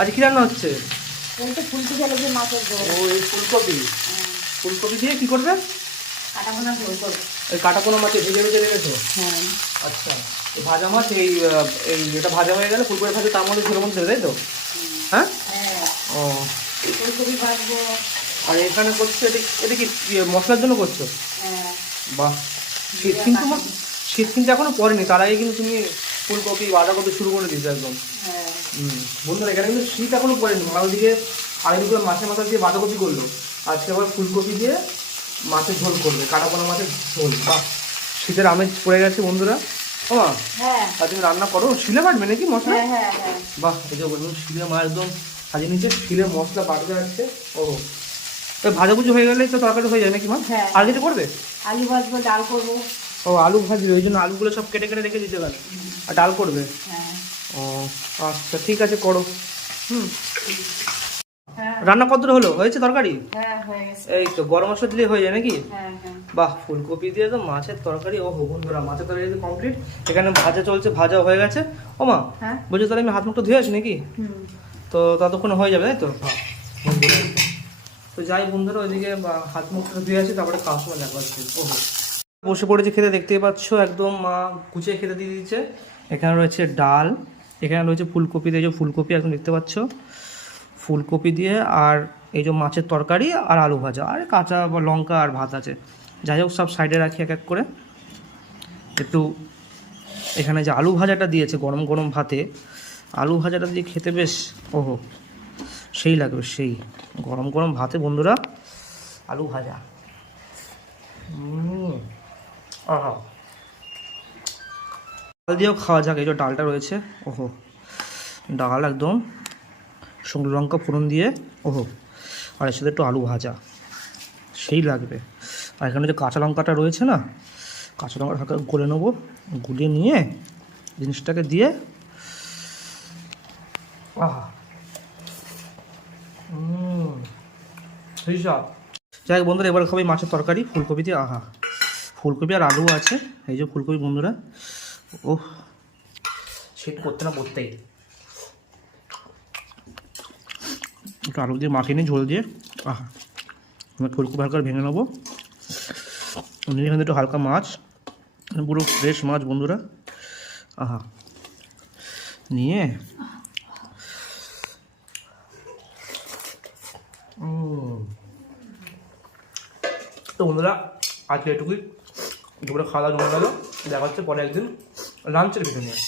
আজ কি রান্না হচ্ছে? এই তো ফুলকপি আলু দিয়ে মাছের ঝোল। ও এই ফুলকপি, ফুলকপি দিয়ে কি করবে? কাটাপোনা ঝোল করব। এই কাটাপোনা মাছে ভেজে ভেজে রেখেছো? হ্যাঁ। আচ্ছা, এই ভাজা মাছ এই এটা ভাজা হয়ে গেলে ফুলকপি ভাজা তার মধ্যে ঝোলের মধ্যে দেবে, তাই তো? হ্যাঁ। হ্যাঁ, ও ফুলকপি ভাজবো। আর এখানে করছো এটা কি মশলার জন্য করছো? হ্যাঁ। বাহ, শীত কিন্তু শীত কিন্তু এখনো পড়েনি, তার আগে কিন্তু তুমি ফুলকপি বাঁধাকপি শুরু করে দিয়েছো একদম। হ্যাঁ। বন্ধুরা এখানে কিন্তু শীত এখনো পড়েনি, মা ওইদিকে আলু করে মাছের মাথা দিয়ে বাঁধাকপি করলো, আজকে আবার ফুলকপি দিয়ে মাছের ঝোল করবে, কাটাপোনা মাছের ঝোল। বাহ, শীতের আমেজ পড়ে গেছে বন্ধুরা। ও মা, হ্যাঁ। আর তুমি রান্না করো, শিলে বাটবে নাকি মশলা? হ্যাঁ হ্যাঁ হ্যাঁ। বাহ, এই যে বলুন শিলে মা একদম সাজিয়ে নিচ্ছে, শিলে মশলা বাটতে যাচ্ছে। ও ভাজাভুজি হয়ে গেলে তো তরকারি হয়ে যায় নাকি মা? হ্যাঁ। আর কিছু করবে? আলু ভাজবো, ডাল করবো। ও আলু ভাজবে, ওই জন্য আলুগুলো সব কেটে কেটে রেখে দিতে পারে, আর ডাল করবে। হ্যাঁ। ও আচ্ছা, ঠিক আছে করো। হ্যাঁ। রান্না কতটা হলো, হয়েছে তরকারি? হ্যাঁ হয়ে গেছে। এই তো গরম মশলা দিলে হয়ে যায় নাকি? হ্যাঁ হ্যাঁ। বাহ, ফুলকপি দিয়ে তো মাছের তরকারি। ও বন্ধুরা মাছের তরকারি কমপ্লিট, এখানে ভাজা চলছে, ভাজা হয়ে গেছে। ও মা, হ্যাঁ। বলছো তাহলে আমি হাত মুখটা ধুয়ে আসি নাকি? তো ততক্ষণে হয়ে যাবে, তাই তো? বন্ধুরা তো যাই বন্ধুরা, ওইদিকে হাত মুখটা ধুয়ে আসি, তারপরে খাওয়ার সময় দেখা হচ্ছে। ওহো, বসে পড়েছে খেতে, দেখতেই পাচ্ছ একদম মা কুচিয়ে খেতে দিয়ে দিয়েছে। এখানে রয়েছে ডাল, এখানে রয়েছে ফুলকপি দিয়ে, যে ফুলকপি একদম দেখতে পাচ্ছ, ফুলকপি দিয়ে, আর এই যে মাছের তরকারি আর আলু ভাজা, আর কাঁচা বা লঙ্কা আর ভাত আছে। যাই হোক সব সাইডে রাখি এক এক করে। একটু এখানে যে আলু ভাজাটা দিয়েছে গরম গরম ভাতে, আলু ভাজাটা দিয়ে খেতে বেশ ওহো সেই লাগবে, সেই গরম গরম ভাতে বন্ধুরা আলু ভাজা। আহা, ডাল দিয়েও খাওয়া যাক, এই যে ডালটা রয়েছে। ওহো, ডাল একদম শুকনো লঙ্কা ফোড়ন দিয়ে, ওহো, আর এর সাথে একটু আলু ভাজা, সেই লাগবে। আর এখানে যে কাঁচা লঙ্কাটা রয়েছে না, কাঁচা লঙ্কাটা হালকা গলে নেবো, গুলিয়ে নিয়ে জিনিসটাকে দিয়ে, আহা, সেই সব। যাই হোক বন্ধুরা, এবার খাবো মাছের তরকারি ফুলকপি দিয়ে। আহা, ফুলকপি আর আলু আছে, এই যে ফুলকপি বন্ধুরা। ওহ, শীত করতে না করতেই একটু আলু দিয়ে মাখিয়ে নিই ঝোল দিয়ে। আহা, ফুলকপি হালকা ভেঙে নেবো, এখানে একটু হালকা মাছ, পুরো ফ্রেশ মাছ বন্ধুরা। আহা, নিয়ে তো বন্ধুরা আজকে এটুকুই, দুপুরে খাওয়া দাওয়া জমে গেল। দেখা হচ্ছে পরে একদিন লাঞ্চের ভিডিও নিয়ে।